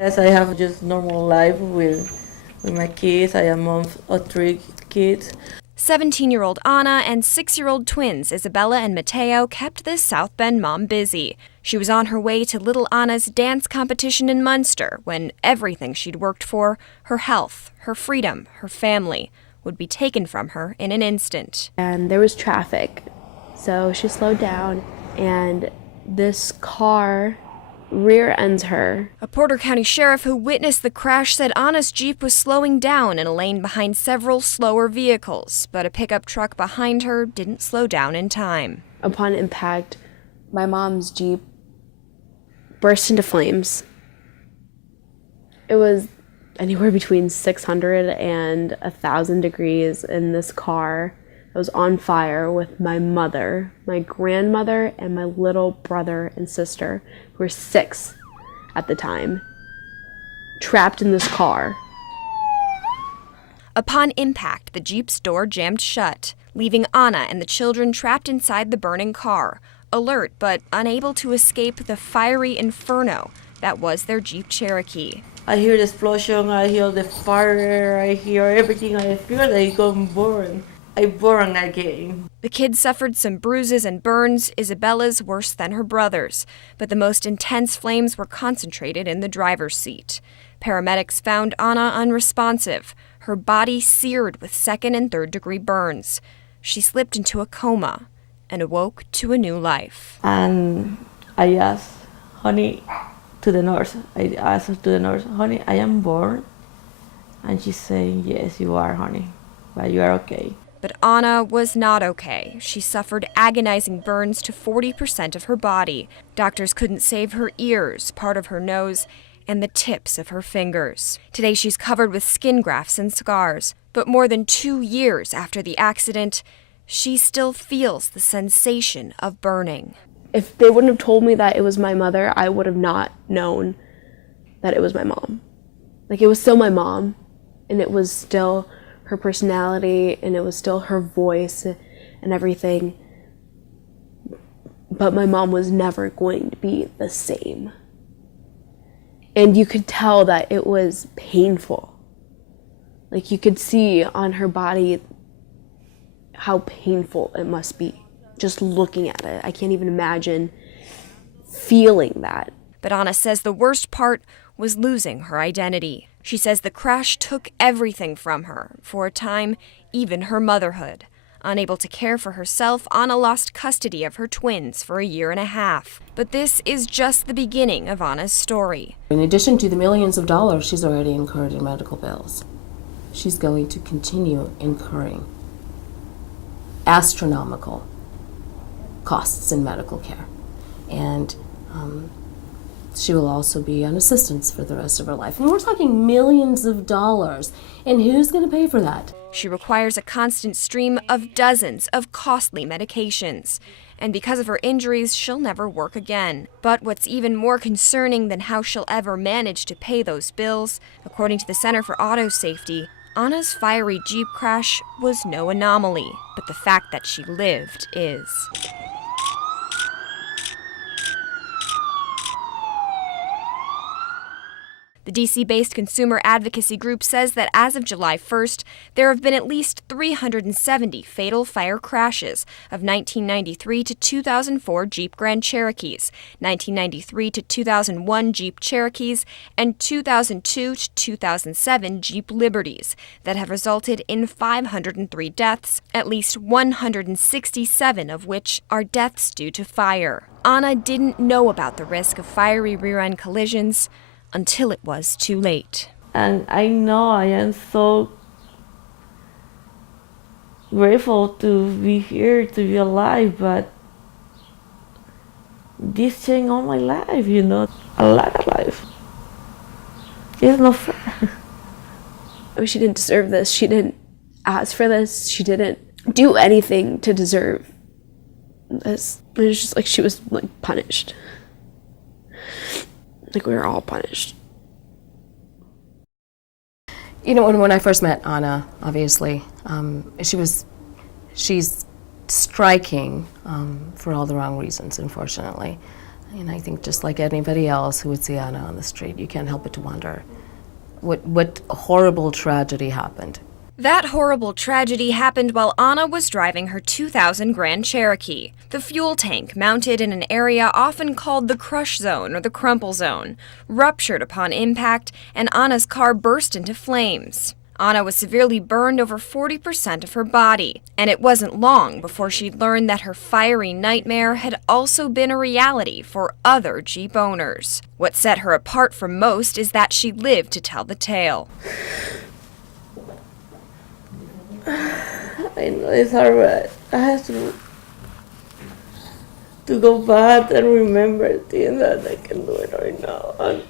Yes, I have just normal life with my kids. I am mom of three kids. 17-year-old Anna and 6-year-old twins Isabella and Mateo kept this South Bend mom busy. She was on her way to little Anna's dance competition in Munster when everything she'd worked for, her health, her freedom, her family, would be taken from her in an instant. And there was traffic, so she slowed down, and this car rear ends her. A Porter County sheriff who witnessed the crash said Anna's Jeep was slowing down in a lane behind several slower vehicles, but a pickup truck behind her didn't slow down in time. Upon impact, my mom's Jeep burst into flames. It was anywhere between 600 and 1,000 degrees in this car. I was on fire with my mother, my grandmother, and my little brother and sister, who were 6 at the time, trapped in this car. Upon impact, the Jeep's door jammed shut, leaving Anna and the children trapped inside the burning car, alert but unable to escape the fiery inferno that was their Jeep Cherokee. I hear the explosion, I hear the fire, I hear everything. I feel like I go born. I born again. The kids suffered some bruises and burns, Isabella's worse than her brother's, but the most intense flames were concentrated in the driver's seat. Paramedics found Anna unresponsive, her body seared with 2nd and 3rd degree burns. She slipped into a coma and awoke to a new life. And I asked, honey, to the nurse. I asked to the nurse, honey, I am born. And she's saying, yes, you are, honey, but you are okay. But Anna was not okay. She suffered agonizing burns to 40% of her body. Doctors couldn't save her ears, part of her nose, and the tips of her fingers. Today she's covered with skin grafts and scars. But more than 2 years after the accident, she still feels the sensation of burning. If they wouldn't have told me that it was my mother, I would have not known that it was my mom. Like, it was still my mom, and it was still her personality, and it was still her voice and everything. But my mom was never going to be the same. And you could tell that it was painful. Like, you could see on her body how painful it must be. Just looking at it, I can't even imagine feeling that. But Anna says the worst part was losing her identity. She says the crash took everything from her, for a time, even her motherhood. Unable to care for herself, Anna lost custody of her twins for a year and a half. But this is just the beginning of Anna's story. In addition to the millions of dollars she's already incurred in medical bills, she's going to continue incurring astronomical costs in medical care. And she will also be on assistance for the rest of her life. And we're talking millions of dollars. And who's going to pay for that? She requires a constant stream of dozens of costly medications. And because of her injuries, she'll never work again. But what's even more concerning than how she'll ever manage to pay those bills, according to the Center for Auto Safety, Anna's fiery Jeep crash was no anomaly, but the fact that she lived is. The D.C.-based consumer advocacy group says that as of July 1st, there have been at least 370 fatal fire crashes of 1993 to 2004 Jeep Grand Cherokees, 1993 to 2001 Jeep Cherokees, and 2002 to 2007 Jeep Liberties that have resulted in 503 deaths, at least 167 of which are deaths due to fire. Anna didn't know about the risk of fiery rear-end collisions until it was too late. And I know I am so grateful to be here, to be alive, but this changed all my life, you know, a lot of life. It's not fair. She didn't deserve this. She didn't ask for this. She didn't do anything to deserve this. It was just like she was like punished. Like we were all punished. You know, when I first met Anna, obviously, she's striking for all the wrong reasons, unfortunately. And I think just like anybody else who would see Anna on the street, you can't help but to wonder what horrible tragedy happened. That horrible tragedy happened while Anna was driving her 2000 Grand Cherokee. The fuel tank, mounted in an area often called the crush zone or the crumple zone, ruptured upon impact, and Anna's car burst into flames. Anna was severely burned over 40% of her body, and it wasn't long before she learned that her fiery nightmare had also been a reality for other Jeep owners. What set her apart from most is that she lived to tell the tale. I know it's hard, but I have to go back and remember things that I can do it right now.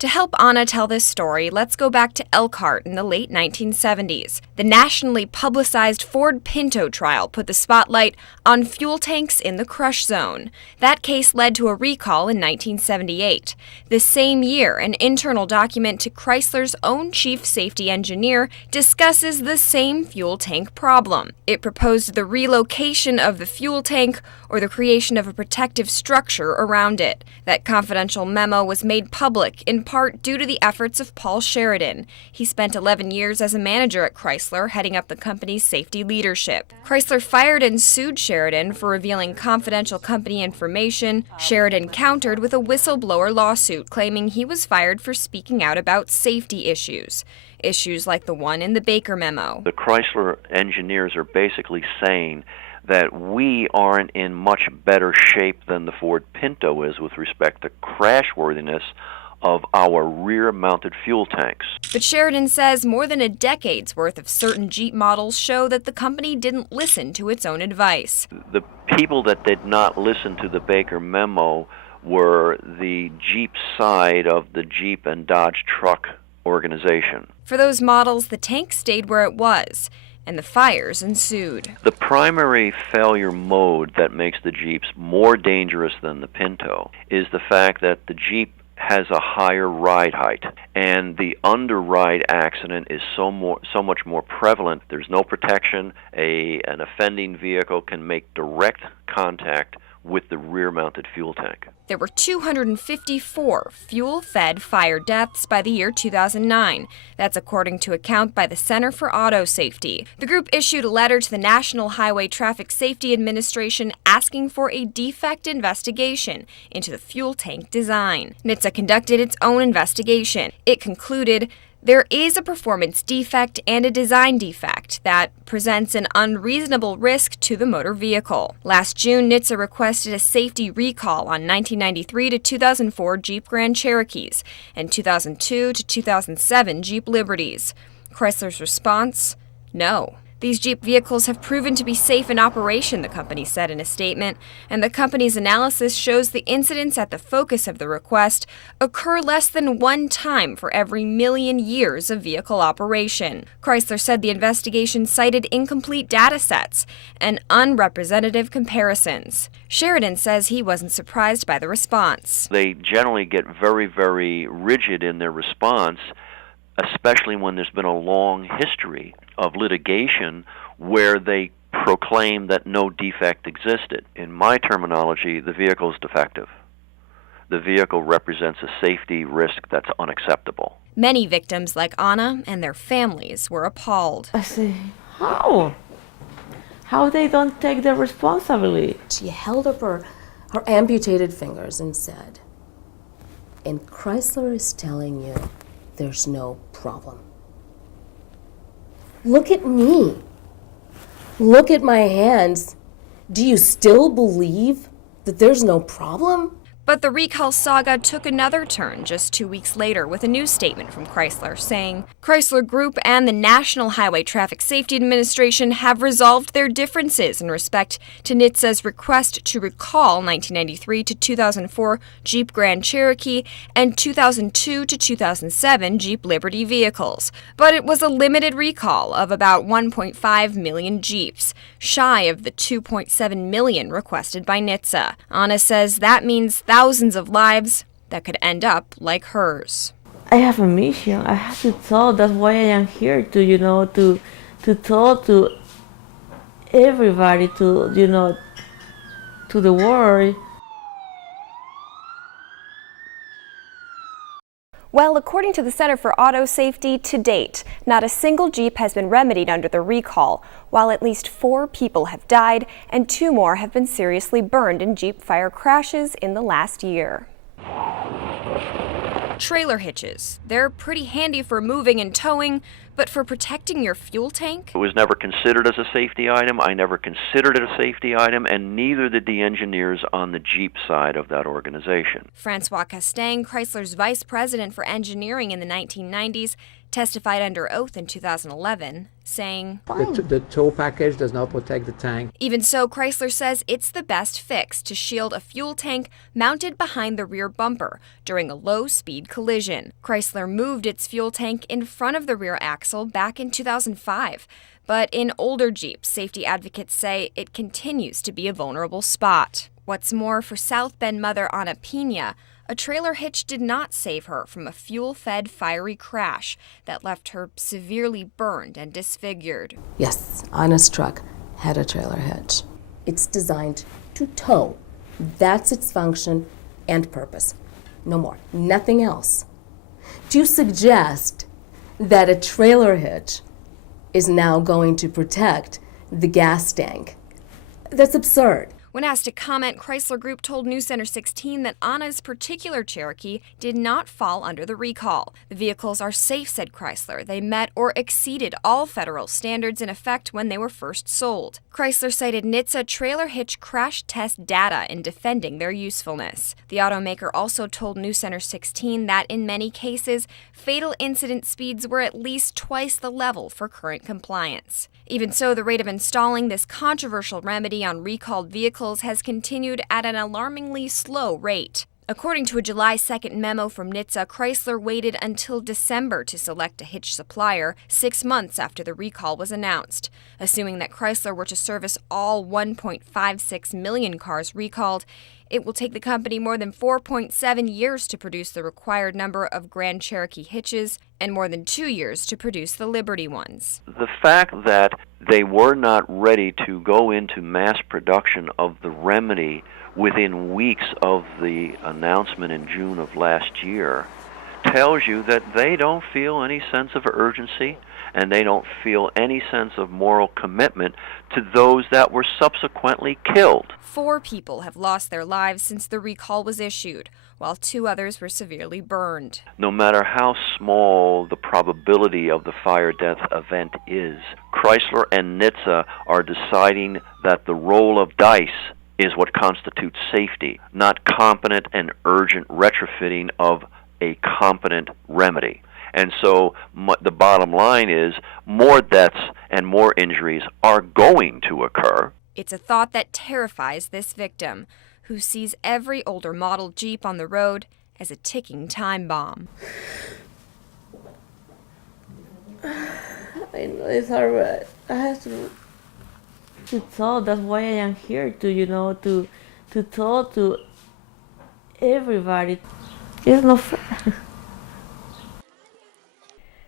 To help Anna tell this story, let's go back to Elkhart in the late 1970s. The nationally publicized Ford Pinto trial put the spotlight on fuel tanks in the crush zone. That case led to a recall in 1978. The same year, an internal document to Chrysler's own chief safety engineer discusses the same fuel tank problem. It proposed the relocation of the fuel tank or the creation of a protective structure around it. That confidential memo was made public in part due to the efforts of Paul Sheridan. He spent 11 years as a manager at Chrysler, heading up the company's safety leadership. Chrysler fired and sued Sheridan for revealing confidential company information. Sheridan countered with a whistleblower lawsuit claiming he was fired for speaking out about safety issues. Issues like the one in the Baker memo. The Chrysler engineers are basically saying that we aren't in much better shape than the Ford Pinto is with respect to crashworthiness of our rear-mounted fuel tanks. But Sheridan says more than a decade's worth of certain Jeep models show that the company didn't listen to its own advice. The people that did not listen to the Baker memo were the Jeep side of the Jeep and Dodge truck organization. For those models, the tank stayed where it was, and the fires ensued. The primary failure mode that makes the Jeeps more dangerous than the Pinto is the fact that the Jeep has a higher ride height, and the under-ride accident is so much more prevalent. There's no protection. An offending vehicle can make direct contact with the rear-mounted fuel tank. There were 254 fuel-fed fire deaths by the year 2009. That's according to a count by the Center for Auto Safety. The group issued a letter to the National Highway Traffic Safety Administration asking for a defect investigation into the fuel tank design. NHTSA conducted its own investigation. It concluded there is a performance defect and a design defect that presents an unreasonable risk to the motor vehicle. Last June, NHTSA requested a safety recall on 1993 to 2004 Jeep Grand Cherokees and 2002 to 2007 Jeep Liberties. Chrysler's response? No. These Jeep vehicles have proven to be safe in operation, the company said in a statement, and the company's analysis shows the incidents at the focus of the request occur less than one time for every million years of vehicle operation. Chrysler said the investigation cited incomplete data sets and unrepresentative comparisons. Sheridan says he wasn't surprised by the response. They generally get very, very rigid in their response, especially when there's been a long history of litigation where they proclaim that no defect existed. In my terminology, the vehicle is defective. The vehicle represents a safety risk that's unacceptable. Many victims like Anna and their families were appalled. I say, how? How they don't take the responsibility? She held up her amputated fingers and said, "And Chrysler is telling you there's no problem. Look at me. Look at my hands. Do you still believe that there's no problem?" But the recall saga took another turn just 2 weeks later with a new statement from Chrysler saying, Chrysler Group and the National Highway Traffic Safety Administration have resolved their differences in respect to NHTSA's request to recall 1993 to 2004 Jeep Grand Cherokee and 2002 to 2007 Jeep Liberty vehicles. But it was a limited recall of about 1.5 million Jeeps, shy of the 2.7 million requested by NHTSA. Anna says that means thousands of lives that could end up like hers. I have a mission. I have to tell. That's why I am here to tell to everybody, to the world. Well, according to the Center for Auto Safety, to date, not a single Jeep has been remedied under the recall, while at least 4 people have died and 2 more have been seriously burned in Jeep fire crashes in the last year. Trailer hitches. They're pretty handy for moving and towing, but for protecting your fuel tank? It was never considered as a safety item. I never considered it a safety item, and neither did the engineers on the Jeep side of that organization. Francois Castaigne, Chrysler's vice president for engineering in the 1990s, testified under oath in 2011, saying, The tow package does not protect the tank. Even so, Chrysler says it's the best fix to shield a fuel tank mounted behind the rear bumper during a low-speed collision. Chrysler moved its fuel tank in front of the rear axle back in 2005. But in older Jeeps, safety advocates say it continues to be a vulnerable spot. What's more, for South Bend mother Ana Pina, a trailer hitch did not save her from a fuel-fed fiery crash that left her severely burned and disfigured. Yes, Anna's truck had a trailer hitch. It's designed to tow. That's its function and purpose. No more. Nothing else. To suggest that a trailer hitch is now going to protect the gas tank, that's absurd. When asked to comment, Chrysler Group told News Center 16 that Anna's particular Cherokee did not fall under the recall. The vehicles are safe, said Chrysler. They met or exceeded all federal standards in effect when they were first sold. Chrysler cited NHTSA trailer hitch crash test data in defending their usefulness. The automaker also told News Center 16 that in many cases, fatal incident speeds were at least twice the level for current compliance. Even so, the rate of installing this controversial remedy on recalled vehicles has continued at an alarmingly slow rate. According to a July 2nd memo from NHTSA, Chrysler waited until December to select a hitch supplier, 6 months after the recall was announced. Assuming that Chrysler were to service all 1.56 million cars recalled, it will take the company more than 4.7 years to produce the required number of Grand Cherokee hitches and more than 2 years to produce the Liberty ones. The fact that they were not ready to go into mass production of the remedy within weeks of the announcement in June of last year tells you that they don't feel any sense of urgency and they don't feel any sense of moral commitment to those that were subsequently killed. 4 people have lost their lives since the recall was issued, while 2 others were severely burned. No matter how small the probability of the fire death event is, Chrysler and NHTSA are deciding that the roll of dice is what constitutes safety, not competent and urgent retrofitting of a competent remedy. And so the bottom line is more deaths and more injuries are going to occur. It's a thought that terrifies this victim, who sees every older model Jeep on the road as a ticking time bomb. I know it's hard, but I have to talk. That's why I am here to talk to everybody. It's not fair.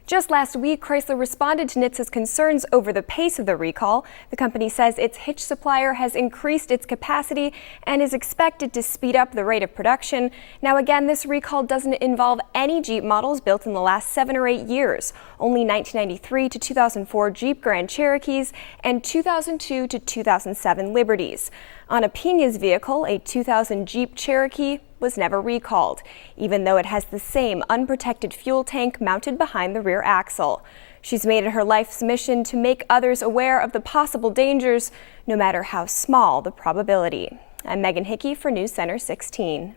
Just last week, Chrysler responded to NHTSA's concerns over the pace of the recall. The company says its hitch supplier has increased its capacity and is expected to speed up the rate of production. Now again, this recall doesn't involve any Jeep models built in the last 7 or 8 years, only 1993 to 2004 Jeep Grand Cherokees and 2002 to 2007 Liberties. Ana Pina's vehicle, a 2000 Jeep Cherokee, was never recalled, even though it has the same unprotected fuel tank mounted behind the rear axle. She's made it her life's mission to make others aware of the possible dangers, no matter how small the probability. I'm Megan Hickey for News Center 16.